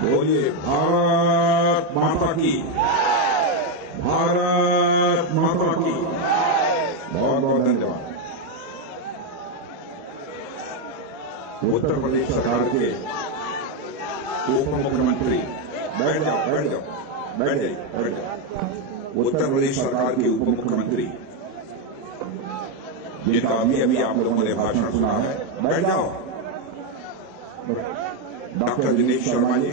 बोलिए भारत माता की, भारत माता की। बहुत बहुत धन्यवाद। उत्तर प्रदेश सरकार के उप मुख्यमंत्री, बैठ जाओ बैठ जाओ बैठ जाइए बैठ जाओ। उत्तर प्रदेश सरकार के उप मुख्यमंत्री जिनका अभी अभी आप लोगों ने भाषण सुना है, बैठ जाओ, डॉक्टर दिनेश शर्मा जी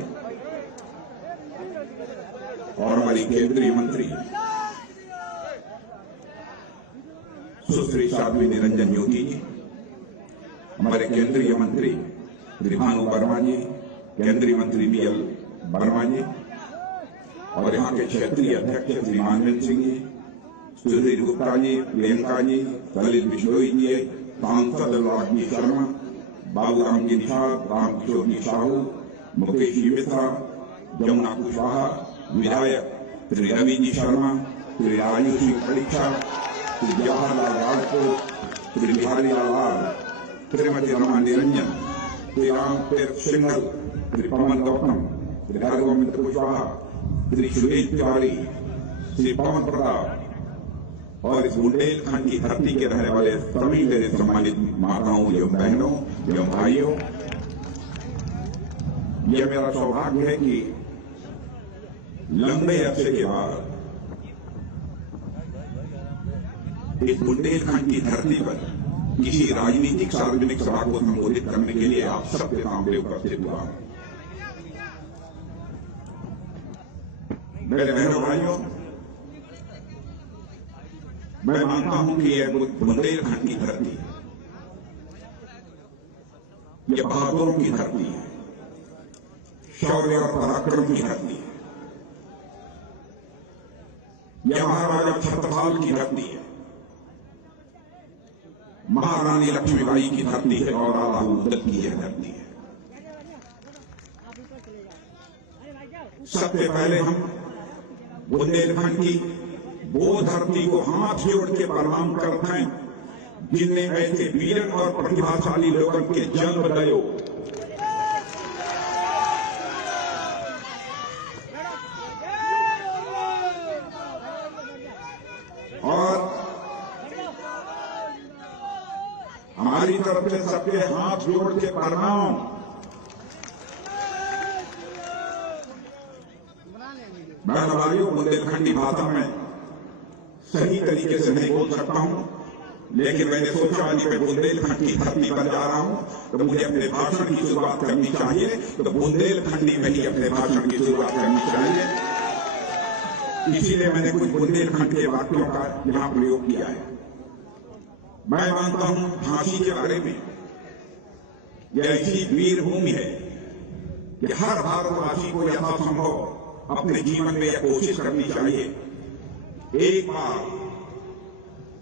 और हमारी केंद्रीय मंत्री सुश्री साध्वी निरंजन ज्योति जी, हमारे केंद्रीय मंत्री भानु वर्मा जी, केंद्रीय मंत्री बीएल वर्मा जी और यहाँ के क्षेत्रीय अध्यक्ष श्री मानवेंद्र सिंह जी, सुधीर गुप्ता जी, प्रियंका जी, ललित बिश्नोई जी, सांसद राजनीति शर्मा, बाबूराम जी निषाद, रामकिशोर जी साहू, मुकेश जी मिश्रा, जमुना कुशवाहा, विधायक श्री रवि जी शर्मा, श्री राजीव सिंह परीक्षा, श्री जवाहरलाल राजपूत, श्री बिहारी लाल, श्रीमती रमा निरंजन, श्री राम तीर्थ सिंघल, श्री पवन गौतम, श्री हरगोविंद कुशवाहा, श्री सुरेश तिवारी, श्री पवन प्रताप और इस बुंदेलखंड की धरती के रहने वाले सभी मेरे सम्मानित माताओं एवं बहनों एवं भाइयों, यह मेरा सौभाग्य है कि लंबे अरसे के बाद इस बुंदेलखंड की धरती पर किसी राजनीतिक सार्वजनिक सभा को संबोधित करने के लिए आप सबके सामने उपस्थित हुआ हूं। मेरे बहनों भाइयों, मैं मानता हूं कि यह बुंदेलखंड की धरती, यह बहादुरों की धरती है, शौर्य और पराक्रम की धरती है, यह महाराजा छत्रसाल की धरती है, महारानी लक्ष्मीबाई की धरती है और आला उदल की यह धरती है। सबसे पहले हम बुंदेलखंड की वो धरती को हाथ जोड़ के प्रणाम करते हैं जिनने ऐसे वीर और प्रतिभाशाली लोगों के जन्म दियो। और हमारी तरफ से सबके हाथ जोड़ के प्रणाम। मैं भाइयों, बुंदेलखंडी भाषा में सही तरीके से नहीं बोल सकता हूं, लेकिन मैंने सोचा कि मैं बुंदेलखंड की धरती पर जा रहा हूं तो मुझे अपने भाषण की शुरुआत करनी चाहिए, तो बुंदेलखंडी में ही अपने भाषण की शुरुआत करनी चाहिए। इसीलिए मैंने कुछ बुंदेलखंड के वाक्यों का यहां प्रयोग किया है। मैं मानता हूं झांसी के बारे में यह ऐसी वीर भूमि है कि हर भारतवासी को यथासंभव अपने जीवन में यह कोशिश करनी चाहिए एक बार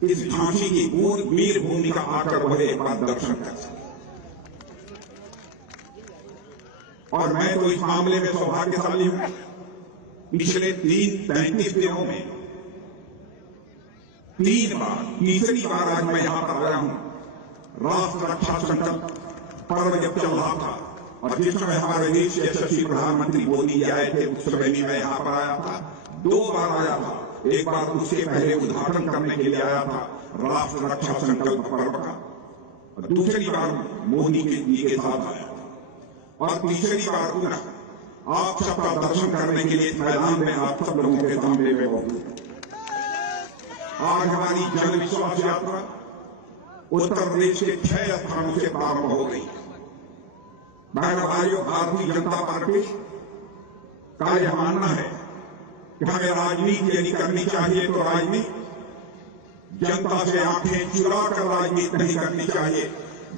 इस झांसी की वीर भूमि का आकर वह एक बार दर्शन कर सके। और मैं तो इस मामले में सौभाग्यशाली हूं। पिछले 35 दिनों में 3 बार, तीसरी बार आज मैं यहां पर आया हूं। राष्ट्र रक्षा संकल्प पर्व जब चल रहा था और जिस समय हमारे देश के यशस्वी प्रधानमंत्री मोदी जी आए थे, उस समय भी मैं यहां पर आया था। 2 बार आया था। एक बार उसके पहले उद्घाटन करने के लिए आया था राष्ट्र रक्षा संकल्प पर्व का, और दूसरी बार मोदी जी के साथ आया था, और तीसरी बार पुनः आप सबका दर्शन करने के लिए मैदान में आप सब लोगों के सामने में मौजूद। आज हमारी जन विश्वास यात्रा उत्तर प्रदेश के 6 स्थानों से प्रारंभ हो गई। बहनों भाइयों, भारतीय जनता पार्टी का यह मानना है कि हमें राजनीति यदि करनी चाहिए तो राजनीति जनता से आंखें चुरा कर राजनीति नहीं करनी चाहिए,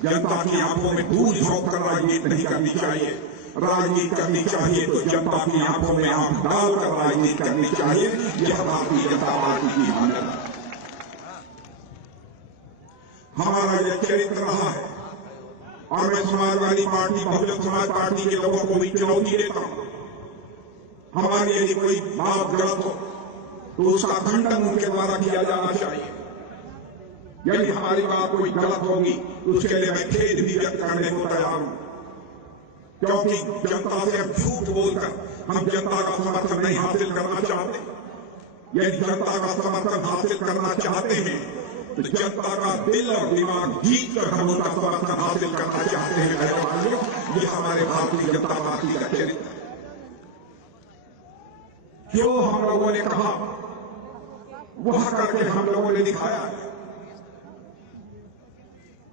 जनता की आंखों में धूल झोंक कर राजनीति नहीं करनी चाहिए। राजनीति करनी चाहिए तो जनता की आंखों में आंख डालकर राजनीति करनी चाहिए। यह भारतीय जनता पार्टी की मान्यता है। हमारा यह चरित्र रहा है और मैं समाजवादी पार्टी, बहुजन समाज पार्टी के लोगों को भी चुनौती देता हूं। हमारी यदि कोई बात गलत हो तो उसका खंडन उनके द्वारा किया जाना चाहिए। यदि हमारी बात कोई गलत होगी तो उसके लिए मैं खेद भी व्यक्त करने को तैयार हूं। क्योंकि जनता से अब झूठ बोलकर हम जनता का समर्थन नहीं हासिल करना चाहते। यदि जनता का समर्थन हासिल करना चाहते हैं तो जनता का दिल और दिमाग जीत कर हम उनका समर्थन हासिल करना चाहते हैं। मेरे भाइयों, ये हमारे भारतीय जनता पार्टी का चरित्र है। जो हम लोगों ने कहा वह करके हम लोगों ने दिखाया।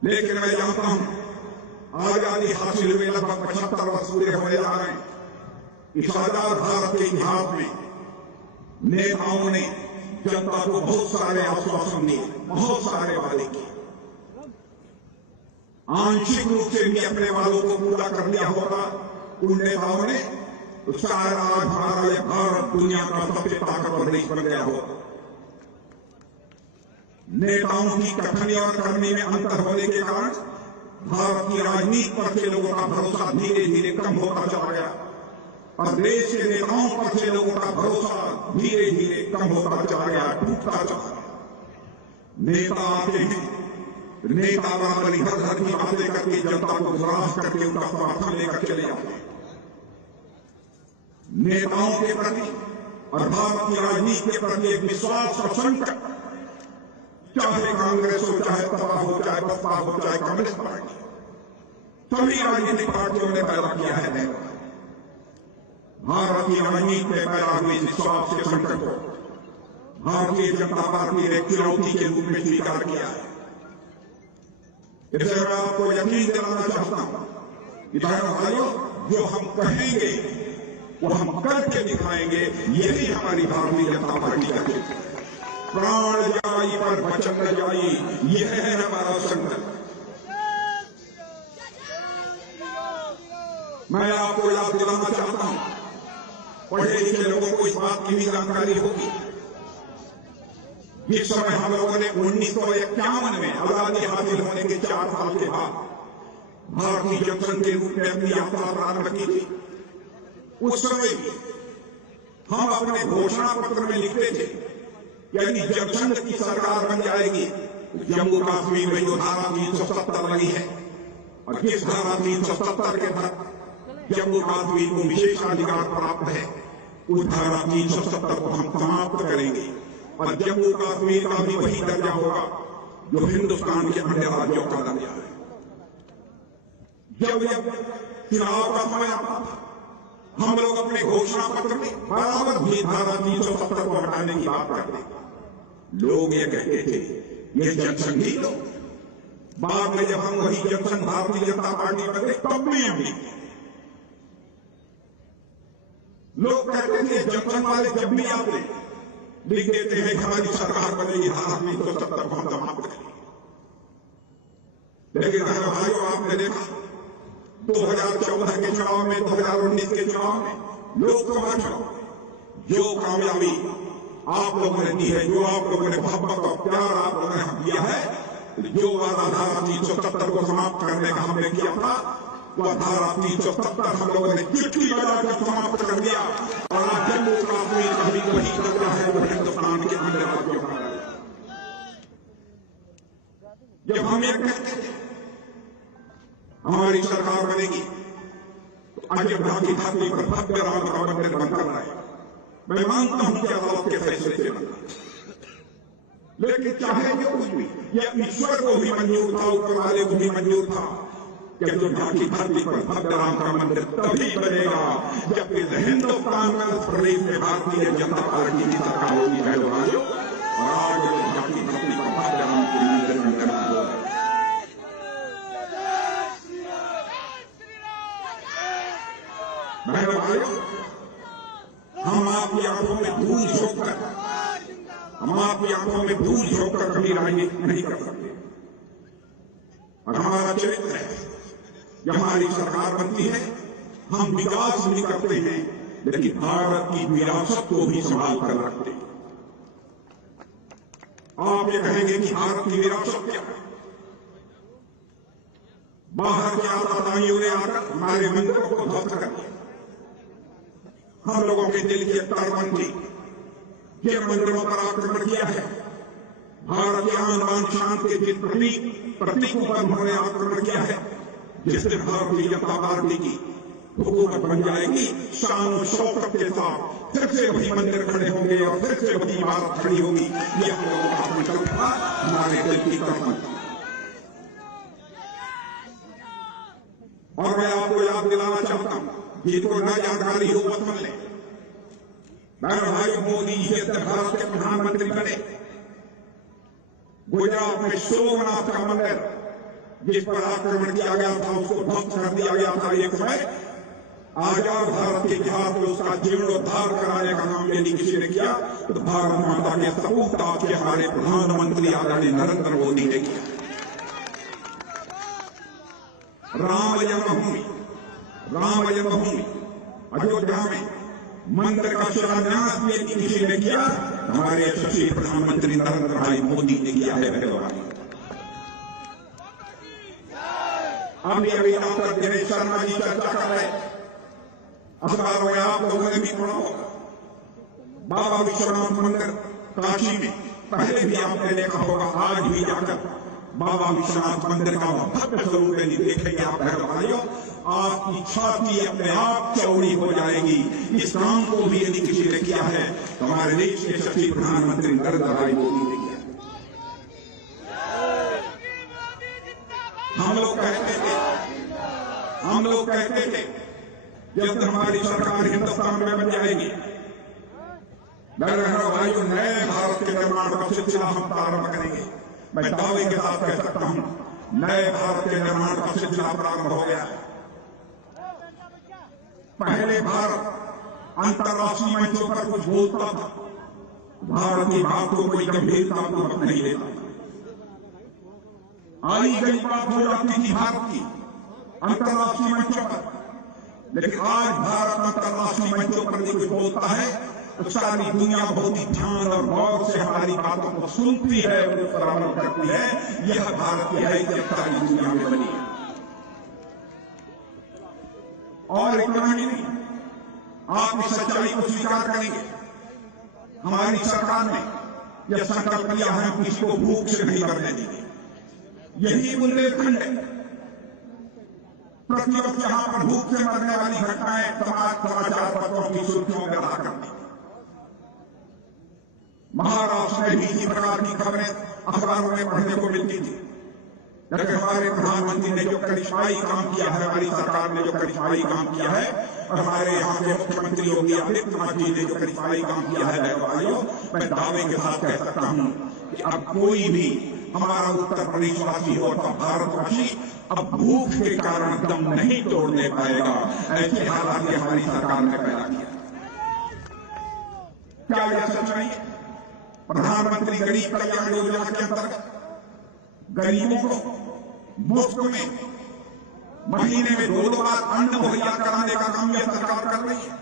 लेकिन मैं जानता हूं आजादी हासिल हुए लगभग 75 वर्ष पूरे होने जा रहे हैं। इस आजाद भारत के इतिहास में नेताओं ने जनता को बहुत सारे आश्वासन दिए, बहुत सारे वादे किए। आंशिक रूप से भी अपने वादों को पूरा कर लिया होगा उन नेताओं ने, तो शायद आज हमारा यह भारत दुनिया का सबसे ताकतवर देश बन गया होगा। नेताओं की कथनी और करनी में अंतर होने के कारण भारत की राजनीति पर से लोगों का भरोसा धीरे धीरे कम होता चला गया और देश के नेताओं पर से लोगों का भरोसा धीरे धीरे कम होता चला गया, टूटता चला गया। नेता आते हैं, नेता बराबर इधर की बातें करके जनता को गुमराह करके उनका समर्थन लेकर चले जाते हैं। नेताओं के प्रति और भारत की राजनीति के प्रति एक विश्वास और संकट, चाहे कांग्रेस हो, चाहे सपा हो, चाहे बसपा हो, चाहे कम्युनिस्ट पार्टी, सभी राजनीतिक पार्टियों ने पैदा किया है। भारत की राजनीति में पैदा हुई विश्वास से संकट को भारतीय जनता पार्टी ने चुनौती के रूप में स्वीकार किया है। इसलिए मैं आपको यकीन दिलाना चाहता हूं कि बहनों भाइयों, जो हम कहेंगे वो हम करके दिखाएंगे। यही हमारी भारतीय जनता पार्टी का चरित्र है। प्राण जाई पर वचन न जाई, यह है हमारा संकल्प। मैं आपको याद दिलाना चाहता हूं, पढ़े लिखे लोगों को इस बात की भी जानकारी होगी, जिस समय हम लोगों ने 1951 में आजादी हासिल होने के 4 साल के बाद भारतीय जनसंघ के रूप में अपनी यात्रा प्रारंभ की थी, उस समय भी हम अपने घोषणा पत्र में लिखते थे, यदि जनसंघ की सरकार बन जाएगी तो जम्मू कश्मीर में जो धारा 370 लगी है और जिस धारा 370 के तहत जम्मू कश्मीर को विशेषाधिकार प्राप्त है, उस धारा 370 को हम समाप्त करेंगे और जम्मू कश्मीर का भी वही दर्जा होगा जो हिंदुस्तान के अन्य राज्यों का दर्जा है। जब चुनाव का समय आता था, हम लोग अपने घोषणा पत्र में बराबर भी धारा 370 को हटाने की बात करते। लोग ये कहते थे ये जनसंघ ही लोग। बाद में जब हम वही जनसंघ भारतीय जनता पार्टी बन गए, तब भी हम लोग कहते थे जनसंघ वाले जब भी आते लिख देते हैं कि हमारी सरकार बनेगी, धारा 370 को हम समाप्त करेंगे। लेकिन भाइयों, आपने देखा 2014 के चुनाव में, 2019 के चुनाव में, लोकसभा चुनाव, जो कामयाबी आप लोगों ने दी है, जो आप लोगों ने मोहब्बत और प्यार आप लोगों ने दिया है, जो वादा धारा 370 को समाप्त करने का हमने किया था, वह धारा 370 हम लोगों ने चिट्ठी बजाकर समाप्त कर दिया और आज जम्मू कश्मीर का भी वही दर्जा है जो हिंदुस्तान के अन्य राज्यों का। जब हम ये कहते थे हमारी सरकार बनेगी तो अयोध्या की धरती पर भव्य राम का मंदिर बनकर आए। मैं मानता हूं कि अदालत के फैसले से बना, लेकिन चाहे जो कुछ भी, यह ईश्वर को भी मंजूर था, ऊपर वाले को भी मंजूर था कि अयोध्या की धरती पर भव्य राम का मंदिर तभी बनेगा जब हिंदुस्तान में उस प्रदेश में भारतीय जनता पार्टी की सरकार होगी। है और आज अयोध्या की धरती पर भव्य राम के मंदिर में निर्माण हो रहा है। बहनों भाइयों, हम आपकी आंखों में धूल झोंककर, हम आपकी आंखों में धूल झोंककर कभी राजनीति नहीं कर सकते। और हमारा चरित्र है, जब हमारी सरकार बनती है हम विकास भी करते हैं, लेकिन भारत की विरासत को भी संभाल कर रखते हैं। आप ये कहेंगे कि भारत की विरासत क्या है? बाहर के आतंकवादियों ने आकर हमारे मंदिरों को ध्वस्त कर दिया, हम लोगों के दिल की तड़पन थी, ये मंदिरों पर आक्रमण किया है। भारत के आन बान शान के जिस प्रतीकों पर उन्होंने आक्रमण किया है, जिससे भारतीय जनता पार्टी की हुकूमत बन जाएगी, शान और शौकत के साथ फिर से वही मंदिर खड़े होंगे और फिर से वही इमारत खड़ी होगी। ये हम लोगों का संकल्प था, हमारे दिल की तड़पन। और मैं आपको याद दिलाना चाहता हूं, जिनको न जानकारी हो मत मान लें। भाई मोदी जी भारत के प्रधानमंत्री बने, गुजरात में सोमनाथ का मंदिर जिस पर आक्रमण किया गया था उसको ध्वस्त कर दिया गया था। एक समय आजाद भारत के इतिहास में उसका जीर्णोद्धार कराने का काम यदि किसी ने किया तो भारत माता के सपूत आपके हमारे प्रधानमंत्री आदरणीय नरेंद्र मोदी ने किया। राम जन्मभूमि अयोध्या में मंदिर का शिलान्यास भी यदि किसी ने किया हमारे यशस्वी प्रधानमंत्री नरेंद्र भाई मोदी ने किया है। अभी डॉक्टर दिनेश शर्मा जी चर्चा कर रहे, अखबारों में आप लोगों ने भी पढ़ा होगा, बाबा विश्वनाथ मंदिर काशी में पहले भी आपने देखा होगा, आज भी जाकर बाबा विश्वनाथ मंदिर का भव्य स्वरूप यदि देखेंगे आप बहन भाइयों, आपकी छाती अपने आप चौड़ी हो जाएगी। इस काम को भी यदि किसी ने किया है तो हमारे देश के यशस्वी प्रधानमंत्री नरेंद्र भाई मोदी ने किया। हम लोग कहते थे जब हमारी सरकार हिंदुस्तान में बन जाएगी, भाइयों नए भारत के निर्माण का सिलसिला हम प्रारंभ करेंगे। मैं दावे के साथ कह सकता हूं, नए भारत के निर्माण का सिलसिला प्रारंभ हो गया है। पहले भारत अंतर्राष्ट्रीय मंचों पर कुछ बोलता था, भारत की बात को कोई गंभीरतापूर्वक नहीं लेता। आई गई बात हो जाती थी भारत की अंतर्राष्ट्रीय मंचों पर, लेकिन आज भारत अंतर्राष्ट्रीय मंचों पर कुछ बोलता है तो सारी दुनिया बहुत ही ध्यान और गौर से हमारी बातों को सुनती है और उस पर अमल करती है। यह भारत की हैसियत सारी दुनिया में बनी है। और इतना ही नहीं, आप इस सच्चाई को स्वीकार करेंगे, हमारी सरकार ने यह संकल्प लिया है किसी को भूख से नहीं मरने देंगे। यही बुंदेलखंड है, प्रतिवर्ष यहां पर भूख से मरने वाली घटनाएं समाचार पत्रों की सुर्खियों में रहा करती। महाराष्ट्र में भी इसी प्रकार की खबरें अखबारों में पढ़ने को मिलती थी। लेकिन हमारे प्रधानमंत्री ने जो करिश्माई काम किया है, हमारी सरकार ने जो करिश्माई काम किया है, और हमारे यहाँ के मुख्यमंत्री योगी आदित्यनाथ जी ने जो करिश्माई काम किया है, भाइयों मैं दावे के साथ कह सकता हूं कि अब कोई भी हमारा उत्तर प्रदेशवासी हो अथवा भारतवासी अब भूख के कारण दम नहीं तोड़ने पाएगा। ऐसे हालात हमारी सरकार ने पैदा किया। क्या यह सच्चाई है? प्रधानमंत्री गरीब कल्याण योजना के अंतर्गत गरीबों को मुफ्त में महीने में 2 बार अन्न मुहैया कराने का काम यह सरकार कर रही है।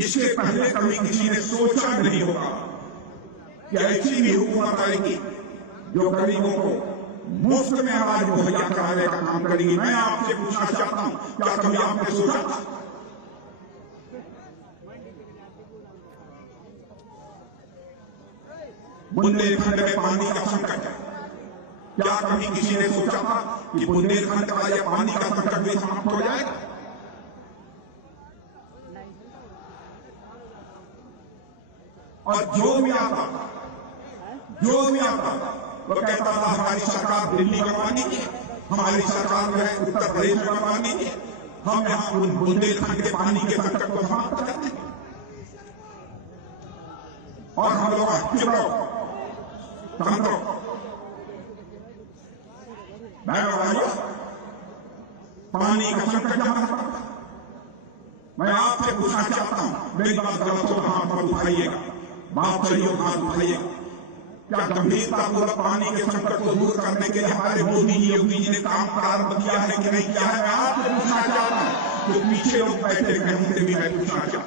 इसके पहले कभी किसी ने सोचा नहीं होगा कि ऐसी भी हुकूमत आएगी जो गरीबों को मुफ्त में अनाज मुहैया कराने का काम करेगी। मैं आपसे पूछना चाहता हूं, क्या कभी आपने सोचा था? बुंदेलखंड में पानी का संकट है, क्या कभी किसी ने सोचा था कि बुंदेलखंड का यह पानी का संकट भी समाप्त हो जाएगा? और जो भी आता वो कहता था हमारी सरकार दिल्ली बनवा दीजिए, हमारी सरकार जो है उत्तर प्रदेश में बनवा दीजिए, हम यहां बुंदेलखंड के पानी के संकट को समाप्त कर देंगे। और हम लोग पानी का संकट जहां, मैं आपसे पूछना चाहता हूं, मेरी बात गलत हो हाथ पर उठाइएगा, बात सही हो हाथ उठाइएगा। क्या गंभीरतापूर्वक पानी के संकट को दूर करने के लिए हमारे मोदी जी योगी जी ने काम प्रारंभ किया है कि नहीं किया है? मैं आपसे पूछना चाहता हूं, जो पीछे लोग बैठे हैं उनसे भी मैं पूछना चाहता हूं।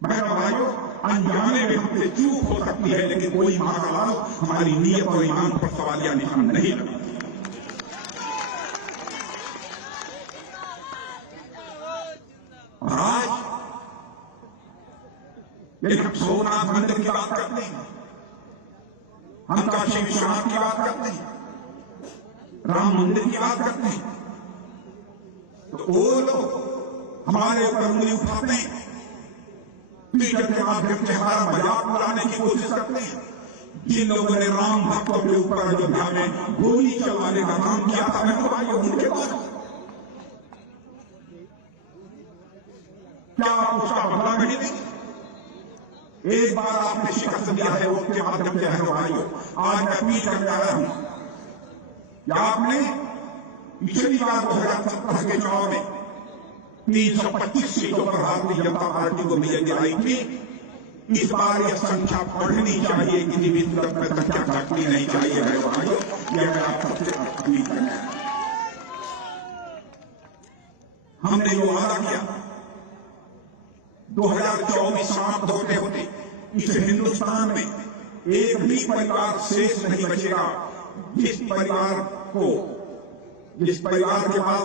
भाइयों, अनजाने में हमसे चूक हो सकती है, लेकिन कोई महाकाल हमारी नीयत और ईमान पर सवालिया निशान नहीं लगा। और आज यदि हम सोमनाथ मंदिर की बात करते हैं, हम काशी विश्वनाथ की बात करते हैं, राम मंदिर की बात करते हैं तो वो लोग हमारे ऊपर उंगली उठाते हैं, ट्विटर के माध्यम से हमारा मजाक उड़ाने की कोशिश करते हैं। जिन लोगों ने राम भक्तों के ऊपर अयोध्या में गोली चलाने का काम किया था, मैं तो आइए उनके पास क्या आप उसका बदला नहीं देंगे? एक बार आपने शिकस्त दिया है, उसके माध्यम से है भाइयों, आज मैं अपील करने आया हूं कि आपने पिछली बार 2017 के चुनाव में 325 सीटों पर भारतीय जनता पार्टी को विजय दिलाई थी। इस बार यह संख्या बढ़नी चाहिए, किसी भी सूरत में संख्या घटनी नहीं चाहिए है भाइयों, यह मैं आप सबसे अपील करना है। हमने जो वादा किया 2024 समाप्त होते होते इस हिंदुस्तान में एक भी परिवार शेष नहीं बचेगा जिस परिवार के पास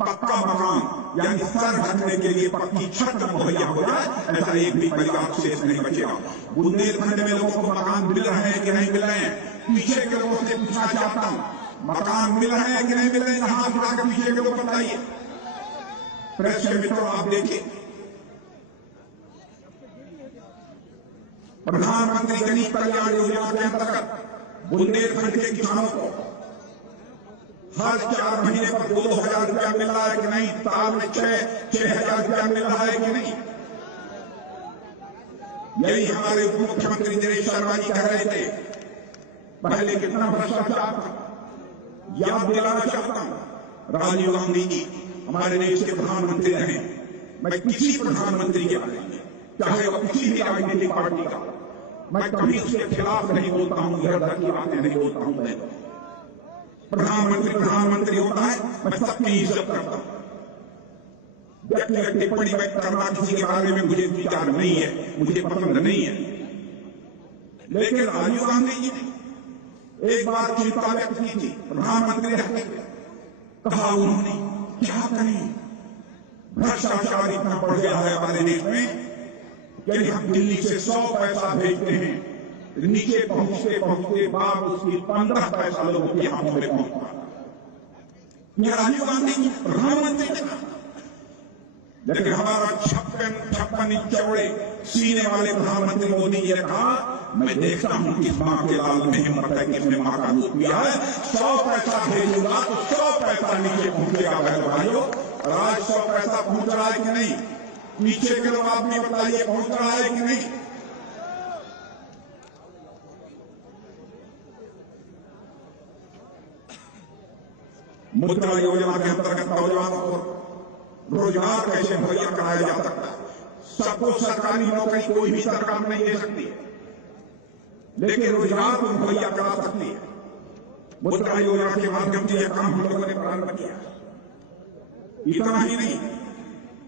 पक्का मकान यानी सर ढकने के लिए पक्की छत मुहैया हो जाए, ऐसा एक भी परिवार शेष नहीं बचेगा। बुंदेलखंड में लोगों को मकान मिल रहे हैं कि नहीं मिल रहे हैं? पीछे के लोगों से पूछना चाहता हूं, मकान मिल रहे हैं कि नहीं मिल रहे हैं? हाथ उठाकर पीछे के लोग बताइए। प्रेस के मित्रों, आप देखिए, प्रधानमंत्री गरीब कल्याण योजना के अंतर्गत बुंदेलखंड के किसानों को हर 4 महीने पर 2,000 रुपया मिल रहा है कि नहीं? साल में 6,000 रुपया मिल रहा है कि नहीं? यही हमारे उप मुख्यमंत्री दिनेश शर्मा जी कह रहे थे। पहले कितना भ्रष्टाचार था, याद दिलाना चाहता हूं। राजीव गांधी जी हमारे देश के प्रधानमंत्री रहे। मैं किसी प्रधानमंत्री के बारे में, चाहे वो किसी भी राजनीतिक पार्टी का, मैं कभी उसके खिलाफ नहीं बोलता हूं, इधर उधर की बातें नहीं बोलता हूं। मैं प्रधानमंत्री होता है, मैं सबकी इज्जत करता हूं। व्यक्तिगत टिप्पणी व्यक्त करना किसी के बारे में मुझे विचार नहीं है, मुझे पसंद नहीं है। लेकिन राजीव गांधी जी ने एक बार चिंता व्यक्त की थी, प्रधानमंत्री रहते हुए। कहा उन्होंने, क्या करें, भ्रष्टाचार इतना बढ़ गया है हमारे देश में कि हम दिल्ली से 100 पैसा भेजते हैं, नीचे पहुंचते पहुंचते बाद उसकी 15 पैसा लोगों के हाथों में पहुंचता। यह राजीव गांधी जी प्रधानमंत्री ने कहा। लेकिन हमारा 56 इंच चौड़े सीने वाले प्रधानमंत्री मोदी जी ने कहा, मैं देखता हूं कि मां के लाल में हिम्मत है कि इसने मां का रूप किया है, 100 पैसा भेजूंगा तो 100 पैसा नीचे पहुंचेगा। भाइयों, और आज 100 पैसा पहुंच रहा है कि नहीं? पीछे के लोग आप भी बताइए, पहुंच रहा है कि नहीं? मुद्रा योजना के अंतर्गत नौजवानों को रोजगार कैसे मुहैया कराया जा सकता है? सबको सरकारी नौकरी कोई भी सरकार नहीं दे सकती, लेकिन रोजगार को मुहैया करा सकती है। मुद्रा योजना के माध्यम से यह काम हम लोगों ने प्रारंभ किया। इतना ही नहीं,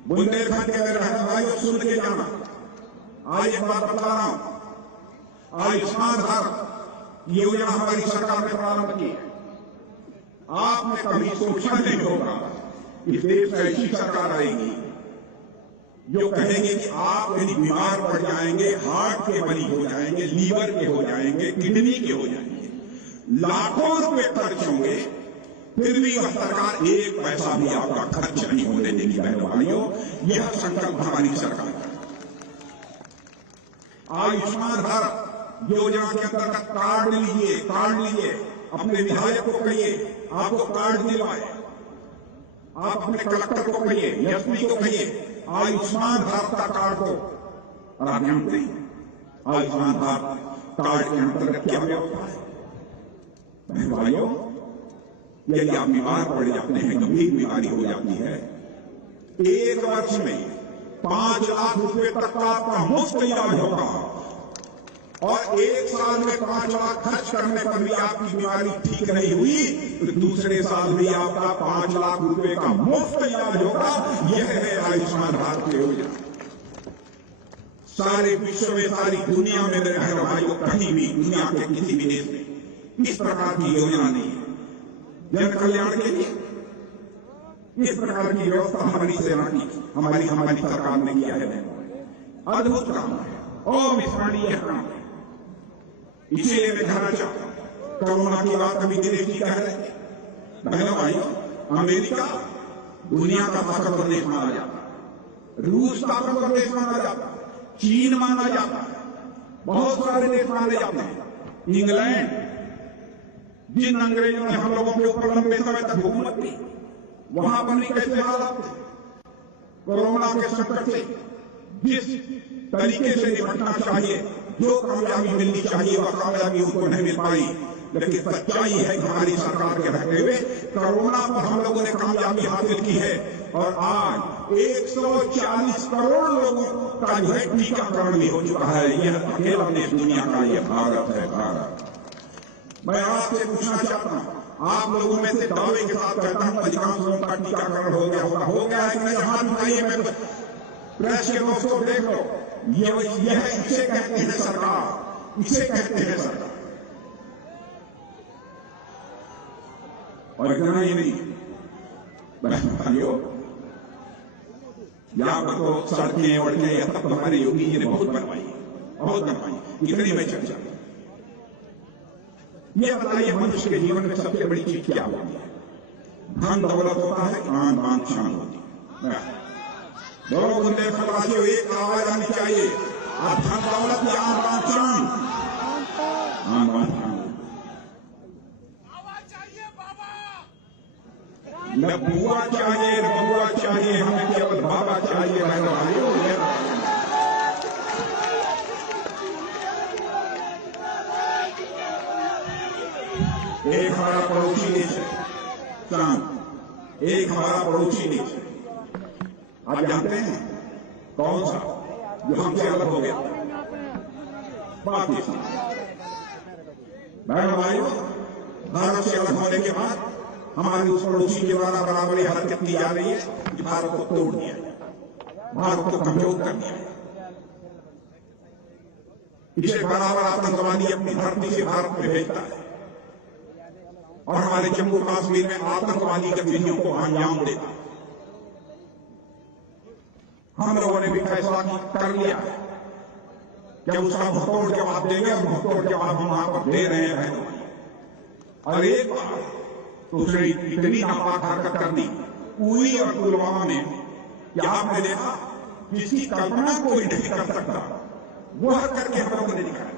बुंदेलखंड के रहने वाले सुन के जाना, आज एक बात बता रहा हूं, आयुष्मान भारत योजना हमारी सरकार ने प्रारंभ की है। आपने कभी सोचा नहीं होगा कि देश में ऐसी सरकार आएगी जो कहेंगे कि आप यदि बीमार पड़ जाएंगे, हार्ट के मरीज हो जाएंगे, लीवर के हो जाएंगे, किडनी के हो जाएंगे, लाखों रुपए खर्च होंगे, फिर भी यह सरकार एक पैसा भी आपका खर्च नहीं होने देगी। बहनों भाइयों, यह संकल्प हमारी सरकार का। आयुष्मान भारत योजना के अंतर्गत कार्ड लीजिए, अपने विधायक को कहिए आपको कार्ड दिलवाए, आप अपने कलेक्टर को कहिए, एसपी को कहिए, आयुष्मान भारत का कार्ड को। और आप जानते हैं आयुष्मान भारत कार्ड के अंतर्गत क्या व्यवस्था है? बहनों भाइयों, यदि आप बीमार पड़ जाते हैं, गंभीर बीमारी हो जाती है, 1 वर्ष में 5 लाख रुपए तक का आपका मुफ्त इलाज होगा। और 1 साल में 5 लाख खर्च करने पर भी आपकी बीमारी ठीक नहीं हुई तो दूसरे साल भी आपका 5 लाख रुपए का मुफ्त इलाज होगा। यह है आयुष्मान भारत योजना। सारे विश्व में, सारी दुनिया में मेरे बहनों भाइयों, कहीं भी दुनिया के किसी भी देश में इस प्रकार की योजना नहीं है। जन कल्याण के लिए इस प्रकार की व्यवस्था हमारी सेना की, हमारी सरकार ने किया है। अद्भुत काम है, अविस्मरणीय काम है। इसीलिए मैं कहना चाहता हूं, कोरोना की बात अभी दिनेश जी कह रहे थे, बहनों भाइयों, अमेरिका दुनिया का ताकतवर देश माना जाता है, रूस ताकतवर देश माना जाता है, चीन माना जाता है, बहुत सारे देश माने जाते हैं। इंग्लैंड, जिन अंग्रेजों ने हम लोगों के ऊपर लंबे समय तक हुकूमत की, वहां पर भी कैसे हालात थे। कोरोना के संकट से जिस तरीके से निपटना चाहिए, जो कामयाबी मिलनी चाहिए, वह कामयाबी उनको नहीं मिल पाई। लेकिन सच्चाई है कि हमारी सरकार के रहते हुए कोरोना पर हम लोगों ने कामयाबी हासिल की है और आज 140 करोड़ लोगों का जो है टीकाकरण भी हो चुका है। यह अकेला देश दुनिया का यह भारत है। भारत, मैं आपसे पूछना चाहता हूं, आप लोगों में से दावे के साथ कहता हूं अधिकांश लोगों का टीकाकरण हो गया होगा, हो गया है कि नहीं? हाथ उठाइए। मैं प्रेस के दोस्तों देख लो, यह इसे कहते हैं सरकार, इसे कहते हैं सरकार। और इतना ही नहीं भाइयों, यहां पर तो सड़कें वड़कें यह तक तो हमारे योगी जी ने बहुत बनवाई, बहुत बनवाई। इतनी में चर्चा, ये बताइए मनुष्य के जीवन में सबसे बड़ी चीज क्या होती है? धन दौलत होता है, आन बान शान होती है। दोनों बुंदेलखंडवासियों एक आवाज आनी चाहिए, और धन दौलत या आन बान शान, आन बान शान। न बुआ चाहिए न बबुआ चाहिए, हमें केवल बाबा चाहिए। बहनों भाइयों, एक हमारा पड़ोसी देश है चांद, एक हमारा पड़ोसी देश है। आप जानते हैं कौन सा जो हमसे अलग हो गया? पाकिस्तान। बहनों भाइयों, भारत से अलग होने के बाद हमारी उस पड़ोसी के द्वारा बराबरी हरकत की जा रही है कि भारत को तोड़ दिया जाए, भारत को कमजोर कर दिया जाए। इसे बराबर आतंकवादी अपनी धरती से भारत में भेजता है और हमारे जम्मू कश्मीर में आतंकवादी गतिविधियों को अंजाम देता है। हम लोगों ने भी फैसला कर लिया है कि उसका भरतोड़ जवाब देंगे और भरतोड़ जवाब हम वहां पर दे रहे हैं। और एक बार तो उसने इतनी नापाक हरकत कर दी उरी और पुलवामा में कि आपने देखा जिसकी कल्पना कोई नहीं कर सकता, वह करके हम लोगों ने दिखाया।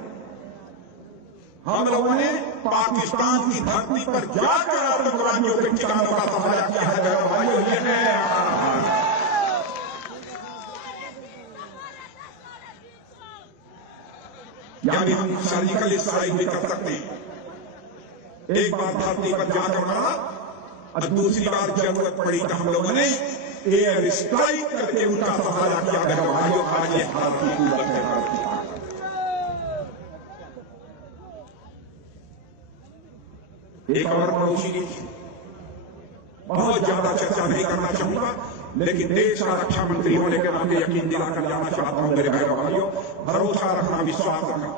हम लोगों ने पाकिस्तान की धरती पर जाकर आतंकवादियों के ठिकानों का सफाया किया है। यहां भी हम सर्जिकल स्ट्राइक भी कर सकते हैं। एक बार धरती पर जाकर मारा और दूसरी बार जरूरत पड़ी तो हम लोगों ने एयर स्ट्राइक करके उनका सफाया किया है। भाइयों, आज ये भारत की कुवत है, भारत की ताकत। एक और पड़ोसी की बहुत ज्यादा चर्चा नहीं करना चाहूंगा, लेकिन देश का रक्षा मंत्री होने के नाते यकीन दिलाकर जाना चाहता हूं मेरे भाइयों, भरोसा रखना, विश्वास रखना,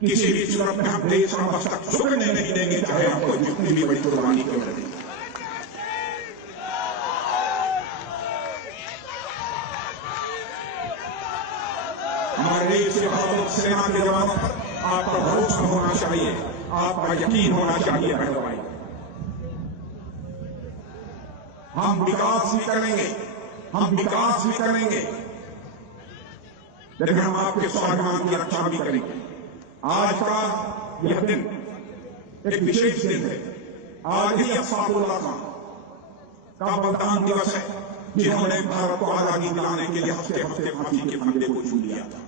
किसी भी सूरत में हम देश का मस्तक झुकने नहीं देंगे, चाहे हमको जितनी भी बड़ी कुर्बानी क्यों न दें। हमारे देश के भारत सेना के जवानों पर आपका भरोसा होना चाहिए, आपका यकीन होना चाहिए। बहनों भाई, हम विकास भी करेंगे, हम विकास भी करेंगे, लेकिन हम आपके स्वाभिमान की रक्षा भी करेंगे। आज का यह दिन एक विशेष दिन है। आज ही अशफाकुल्लाह खान का बलिदान दिवस है, जिन्होंने भारत को आजादी दिलाने के लिए हफ्ते हफ्ते फांसी के फंदे को छू लिया था।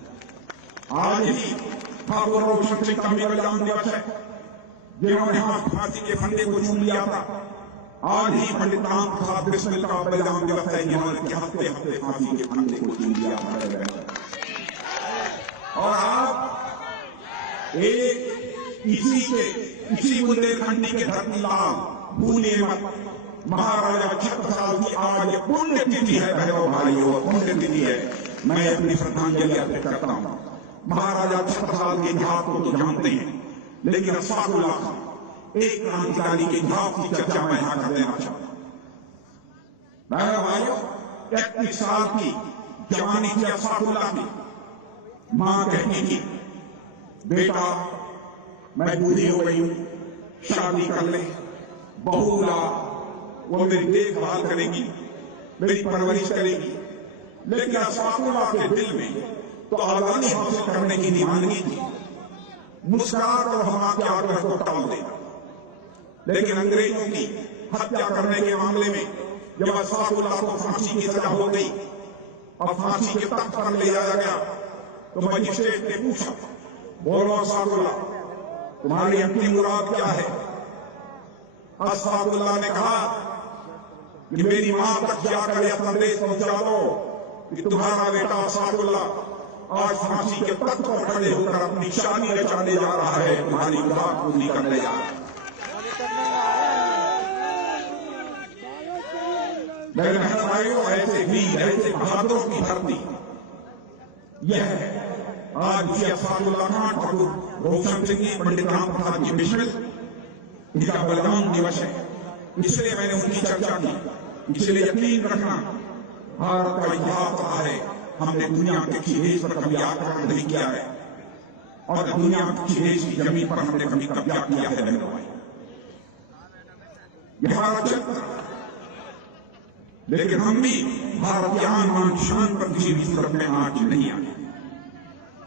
आज ही ठाकुर रोशन सिंह का भी बलिदान दिवस है, जिन्होंने फांसी के फंदे को छू लिया था। आज ही पंडित राम प्रसाद बिस्मिल का बलिदान दिवस है, जिन्होंने हफ्ते हफ्ते फांसी के फंदे को छू लिया था। और आप एक इसी बुंदेलखंडी के धरती लाल भूले मत, महाराजा छत्रसाल की आज पुण्य तिथि है। बहनों भाइयों, पुण्य तिथि है। मैं अपनी श्रद्धांजलि अर्पित करता हूं। महाराजा छत्रसाल के इतिहास को तो जानते हैं, लेकिन अशफाकुल्लाह खान एक क्रांतिकारी के इतिहास की चर्चा मैं यहां कर देना चाहता हूं। बहनों भाइयों, 31 साल की जवानी थी अशफाकुल्लाह की। मां कहती थी, बेटा मैं बूढ़ी हो गई हूं, शादी कर ले, बहुला, वो मेरी देखभाल करेगी, मेरी परवरिश करेगी। लेकिन अशफाकुल्लाह के दिल में तो आजादी हासिल करने की दीवानगी थी, मुस्कुराहट और हवा के आग्रह को टाल देगा। लेकिन अंग्रेजों की हत्या करने के मामले में जब अशफाकुल्लाह को फांसी की सजा हो गई और फांसी के तख्त पर ले जाया गया, तो मजिस्ट्रेट ने पूछा, बोलो अशफाकुल्लाह, तुम्हारी अंतिम मुराद क्या है? अशफाकुल्लाह ने कहा कि मेरी मां तक जाकर यह संदेश पहुंचा दो कि तुम्हारा बेटा अशफाकुल्लाह आज फांसी के तख्त पर खड़े होकर अपनी शादी रचाने जा रहा है, तुम्हारी मुराद पूरी करने जा रहा है। मेरे बहन भाइयों, ऐसे वीर, ऐसे बहादुरों की धरती यह आज भी अशफाकुल्लाह खान, ठाकुर रोशन सिंह जी, पंडित राम प्रसाद जी बिस्मिल, इनका बलिदान दिवस है। इसलिए मैंने उनकी चर्चा की। इसलिए यकीन रखना, भारत का इतिहास रहा है, हमने दुनिया के किसी देश पर कभी आक्रमण नहीं किया है और दुनिया के किसी देश की जमीन पर हमने कभी कब्जा किया है नहीं। यह हमारा चरित्र, लेकिन हम भी भारत की आन शान पर किसी भी सूरत में आज नहीं आए।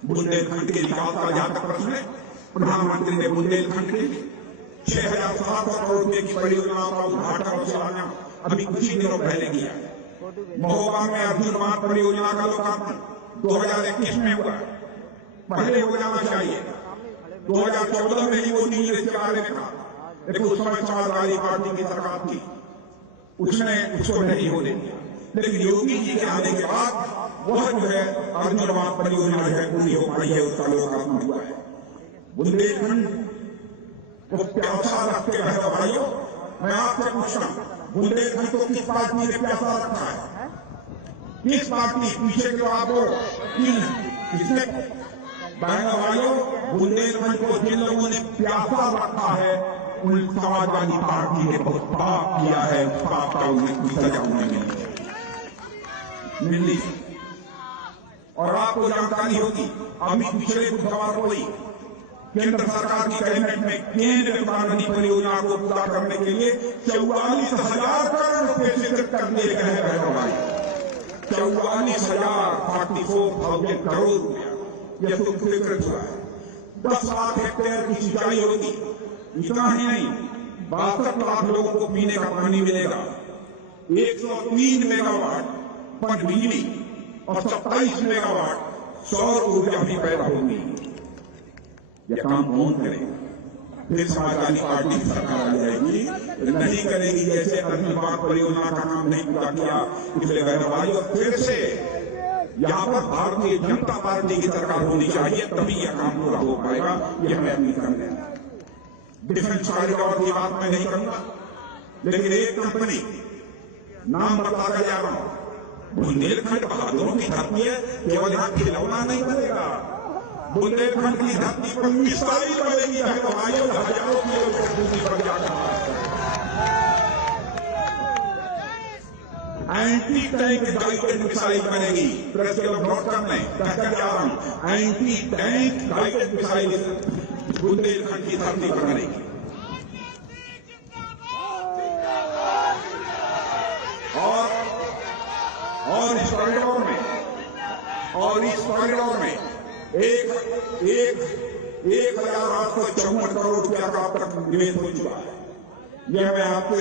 बुंदेलखंड के विकास का जहां तक प्रश्न है, प्रधानमंत्री ने बुंदेलखंड के 6,700 करोड़ रुपए की परियोजना का उद्घाटन और शिलान्यास अभी कुछ ही दिनों पहले किया। महोबा में अर्जुन बांध परियोजना का लोकार्पण 2021 में हुआ, पहले हो जाना चाहिए। 2014 में ही मोदी जी इसके बारे में कहा, लेकिन उस समय समाजवादी पार्टी की सरकार थी, उसने उसको नहीं होने दिया। लेकिन योगी जी के आने के बाद वह जो है अर्जुन बांध परियोजना जो है पूरी हो पाई है, उसका लोकार्पण हुआ है। बुंदेलखंड को प्यासा रखते बहनों भाइयों, मैं आपसे पूछता हूं, बुंदेलखंड को किस पार्टी ने प्यासा रखा है? किस पार्टी? पीछे के आपको किसने? बहनों भाइयों, बुंदेलखंड को जिन लोगों ने प्यासा रखा है, उन समाजवादी पार्टी ने बहुत पाप किया है। पाप का उन्हें सजा उन्हें मिली। और आपको जानकारी होगी, अभी पिछले बुधवार को ही केंद्र सरकार की कैबिनेट में केंद्र नदी परियोजना को पूरा करने के लिए 44,000 करोड़ रुपए स्वीकृत कर दिए गए हैं। बहनों भाई, 44,044,000 करोड़ रुपया यह स्वीकृत हुआ है। 10 लाख हेक्टेयर की सिंचाई होगी। इतना ही नहीं, 62 लाख लोगों को पीने का पानी मिलेगा। 103 मेगावाट पनबिजली और 27 मेगावाट सौर ऊर्जा भी पैदा होगी। यह काम कौन करेगा? फिर समाजवादी पार्टी की सरकार आ जाएगी, नहीं करेगी। जैसे अर्जुन बांध परियोजना का काम नहीं पूरा किया, इसलिए बहनों भाइयों, फिर से यहाँ पर भारतीय जनता पार्टी की सरकार होनी चाहिए, तभी यह काम पूरा हो पाएगा। यह मैं अपनी कर देना। डिफेंस कॉरिडोर की बात मैं नहीं करूंगा, लेकिन एक कंपनी नाम बताकर जा रहा हूं, बुंदेलखंड बहादुरों की धरती है। केवल यहां खिलौना नहीं बनेगा, बुंदेलखंड की धरती पर मिसाइल बनेगी। हजारों किलोमीटर दूरी पर जाकर एंटी टैंक गाइडेड मिसाइल बनेगी। प्रेस के लोग नोट कर लें, कहकर जा रहा हूं, anti tank guided missile Bundelkhand की धरती पर बनेगी। और इस कॉरिडोर में 1,854 करोड़ रुपया का अब तक निवेश हो चुका है। यह मैं आपको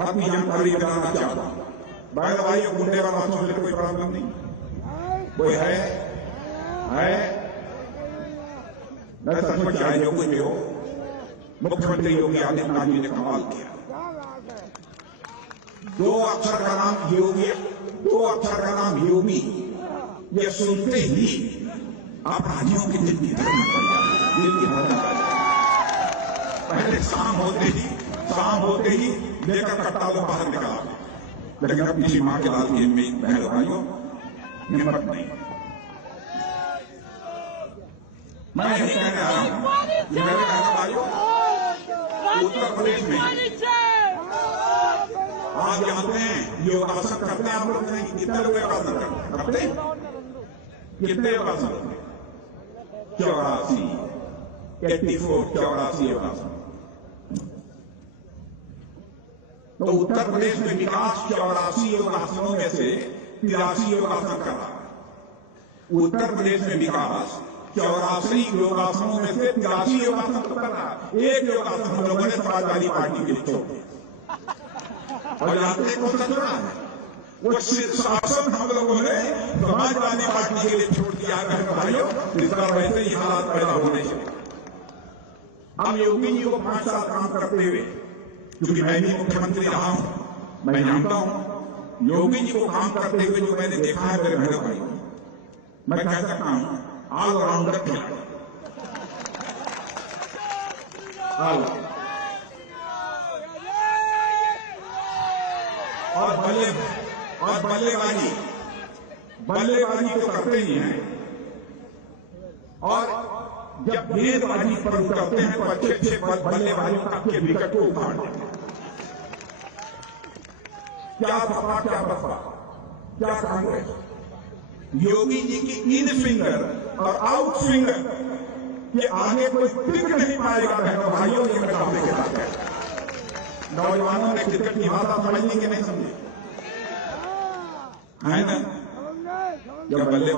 अपनी जानकारी बताना चाहता हूं। बहन भाइयों, गुंडे वाला से कोई प्रॉब्लम नहीं, कोई है मैं सचमुच चाहे जो कुछ भी हो, मुख्यमंत्री योगी आदित्यनाथ जी ने कमाल किया। 2 अक्षर का नाम योगी, 2 अक्षर का नाम योगी, यह सुनते ही अपराधियों की दिल की धड़कन बढ़ जाती है। पहले शाम होते ही लेकर कट्टा लोग बाहर निकाला, लेकिन अब किसी मां के लाल की बहन भाइयों हिम्मत नहीं। मैं यही कहने आ रहा हूं कि मेरे बहन भाइयों, उत्तर प्रदेश में आप जानते हैं योगासन करते हैं आप लोग नहीं? कितने लोग योगासन करते हैं? कितने योगासन? 84 योगासन। तो उत्तर प्रदेश में विकास 84 योगासनों में से 83 योगासन कर रहा है। उत्तर प्रदेश में विकास 84 योगासनों में से 83 योगासन कर रहा है। एक योगासन हम लोगों ने समाजवादी पार्टी के लिए छोड़ और जानते को छोड़ा है। वो शासन हम लोगों ने समाजवादी पार्टी के लिए छोड़ दिया है भाइयों, जिसका वैसे ही हालात पैदा होने चाहिए। हम योगी जी को 5 साल काम करते हुए, क्योंकि मैं भी मुख्यमंत्री रहा हूं, मैं जानता हूं योगी जी को काम करते हुए जो मैंने देखा है मेरे बहनों भाई, मैं कह सकता हूं ऑलराउंडर खिलाड़ी। और बल्लेबाजी तो करते ही हैं, और जब गेंदबाजी पर उतरते हैं तो अच्छे बल्लेबाजों का विकेट को उखाड़ देते हैं। क्या सपा, क्या बसपा, क्या कांग्रेस, योगी जी की इन स्विंगर और आउट स्विंगर के आगे कोई टिक नहीं पाएगा बहनों भाइयों। ये मैं सामने के साथ है। नौजवानों ने क्रिकेट की भाषा समझने के नहीं समझे है ना, जब बल्ले